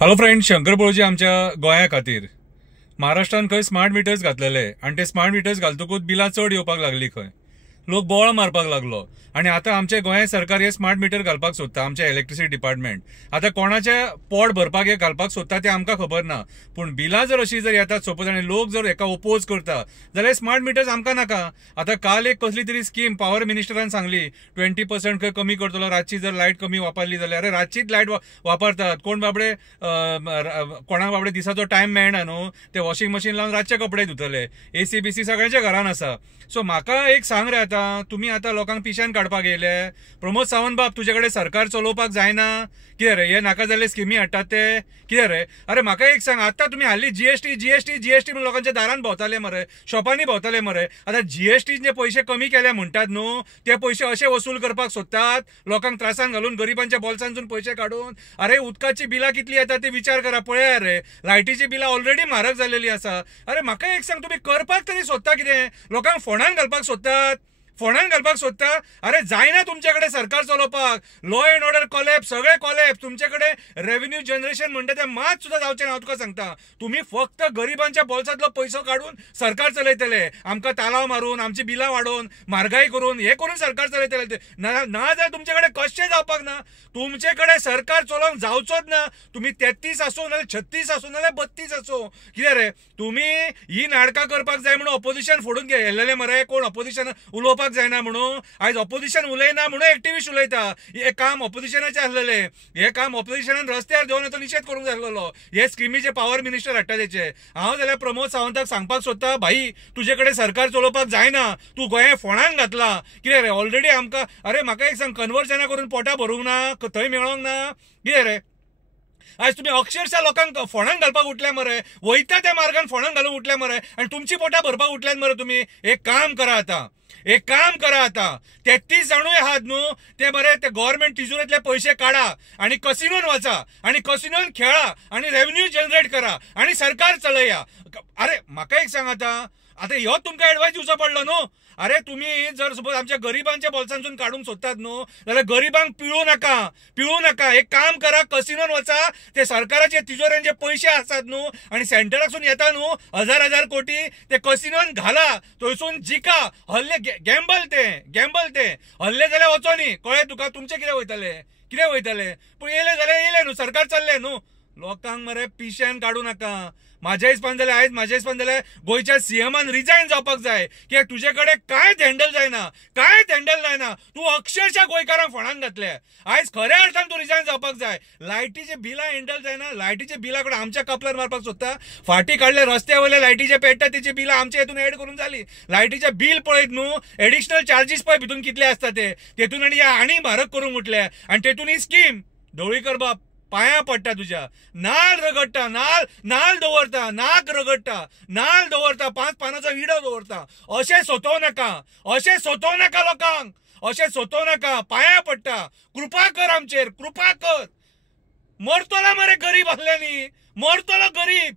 Hello friend, Shankar पळोवची आमच्या गोंया खातीर महाराष्ट्रान खंय स्मार्ट मिटर्स घातलेले आणि ते स्मार्ट मिटर्स घालतकूच बिलां चड येवपाक लागली. खंय लोक बोवाळ मारपाक लागलो आणि आता आमचे गोंय सरकार हे स्मार्ट मिटर घालपाक सोदता. आमचे इलेक्ट्रिसिटी डिपार्टमेंट आता कोणाचे पोट भरपाक हे घालपाक सोदता ते आमकां खबर ना, पूण बिलां जर अशी जर येतात सपोज आनी लोक जर हेका ओपोज करता जाल्यार स्मार्ट मिटर्स आमकां नाका. आता काल एक कसली तरी स्कीम पॉवर मिनिस्टरान सांगली 20% खंय कमी करतलो. रातची जर लायट कमी वापरली जाल्यार अरे रातचीच लायट वापरतात कोण बाबडे. कोणाक बाबडे दिसाचो टायम मेळना न्हू, ते वॉशिंग मशीन लावन रातचे कपडे धुतले. एसी बीसी सगळ्यांच्या घरान आसा. सो म्हाका एक सांग रे, आता तुम्ही आता लोकांक पिश्यान काडपाक येयले. प्रमोद सावंत बाब, तुजे कडेन सरकार चलोवपाक जायना कितें रे? हे नाका जाल्ले स्किमी हाडटात ते कितें रे? अरे म्हाका एक सांग, आता तुम्ही हाल्ली जीएसटी जीएसटी जीएसटी म्हणून लोकांच्या दारान भोंवताले मरे, शॉपांनी भोंवताले मरे. आता जीएसटीचे पयशे कमी केले म्हणटात न्हू, ते पयशे अशे वसूल करपाक सोदतात लोकांक त्रासान घालून, गरिबांच्या बोल्सांतून पयशे काडून. अरे उदकाची बिलां कितली येता ते विचार करा, पळया रे. लायटीची बिलां ऑलरेडी म्हारग जाल्लेली आसा. अरे म्हाका एक सांग, तुम्ही करपाक तरी सोदता कितें? लोकांक फोंडान घालपाक सोदतात, फोंडान घालपाक सोदता. अरे जायना तुमचे कडेन सरकार चलोवपाक. लॉ एंड ऑर्डर कॉलेप, सगळे कॉलेप. तुमचे कडेन रेव्हेन्यू जनरेशन म्हणटा ते मात सुद्धा जावचें ना. हांव तुका सांगता, तुम्ही फक्त गरिबांच्या बोल्सांतलो पयसो काडून सरकार चलयतले. आमकां तालाव मारून, आमची बिलां वाडोवन, म्हारगाय करून, हे करून सरकार चलयतले. ना जाल्यार तुमचे कडेन कशें जावपाक ना. तुमचे कडेन सरकार चलोवंक जावचोच ना. तुम्ही 33 आसूं नाल्यार 36 आसूं नाल्यार 32 आसूं. कितें रे तुम्ही ही नाटकां करपाक जाय म्हणून ऑपोजिशन फोडून गेल्लेले मरे. कोण ऑपोजिशन उलोवपाक जायना म्हणून आयज ऑपोजिशन उलयना म्हणून एक्टिविस्ट उलयता. हे काम ऑपोजिशनाचे आसलेले. हे काम ऑपोजिशनान रस्त्यार देवन तो निशेध करूंक जाय आसलेलो. हे स्किमीचे पॉवर मिनिस्टर हाडटा तेचे. हांव जाल्यार प्रमोद सावंताक सांगपाक सोदता, भाई तुजे कडेन सरकार चलोवपाक जायना. तूं गोंया फोंडान घातला. कितें रे ऑलरेडी आमकां. अरे म्हाका एक सांग, कन्वर्जना करून पोटां भरूंक ना, थंय मेळोंक ना. कितें रे आज तुम्ही अक्षरशः लोकांक फोंडान घालपाक उठल्या मरे. वयता त्या मार्गान फोंडान घालून उठल्या मरे आणि तुमची पोटां भरपाक उठल्यात मरे. तुम्ही एक काम करा आता, एक काम करा आता. 33 जाणूय आहात न्हू, ते बरे ते गव्हर्नमेंट तिजोरीतले पयशे काढा आणि कसिनोन वचा आणि कसिनोन खेळा आणि रेव्हेन्यू जनरेट करा आणि सरकार चलया. अरे म्हाका एक सांग, आता ह्यो तुमकां एडवायस दिवचो पडलो न्हू. अरे तुम्ही जर सपोज आमच्या गरिबांच्या बोल्सांतून काढूंक सोदतात न्हू, जाल्यार गरिबांक पिळू नका. एक काम करा, कसिनोन वचा. ते सरकाराचे तिजोऱ्यांचे पयशे आसात न्हू आणि सेंटरासून येता न्हू हजार कोटी, ते कसिनोन घाला, थंयसून जिका. हल्ले गॅम्बल ते हल्ले जाल्यार वचो न्ही. कळ्ळें तुका? तुमचे कितें वयतले पूण येले जाल्यार येले न्हू, सरकार चल्ले न्हू. लोकांक मरे पिश्यान काडू नाका. माझ्या हिसपान जाल्यार गोयच्या सीएमान रिजायन जावपाक जाय. कित्याक तुजे कडेन कांयच हँडल जायना. तूं अक्षरशः गोंयकारांक फोंडान घातले. आयज खऱ्या अर्थान तूं रिजायन जावपाक जाय. लायटीचे बिलां हँडल जायना. लायटीचे बिलां कडेन आमच्या कपलार मारपाक सोदता. फाटीं काडले रस्त्या वयले लायटीचे पेट्टा, तेची बिलां आमच्या हितून एड करून जाली. लायटीचे बील पळयत न्हू, एडिशनल चार्जीस पळय भितून कितले आसता ते, तेतून आनी म्हारग करूंक उठले. आनी तेतून ही स्कीम ढवळीकर बाब पाया पडटा तुझ्या. नाल रगडटा, नाल दवरता, नाक रगडटा, नाल दवरता, 5 पानाचो विडो दवरता. अशें सोदोव नाका लोकांक. अशें सोदोव नाका. पाया पडटा, कृपा कर आमचेर, कृपा कर. मरतलो मरे गरीब ahल्यानी, मरतलो गरीब.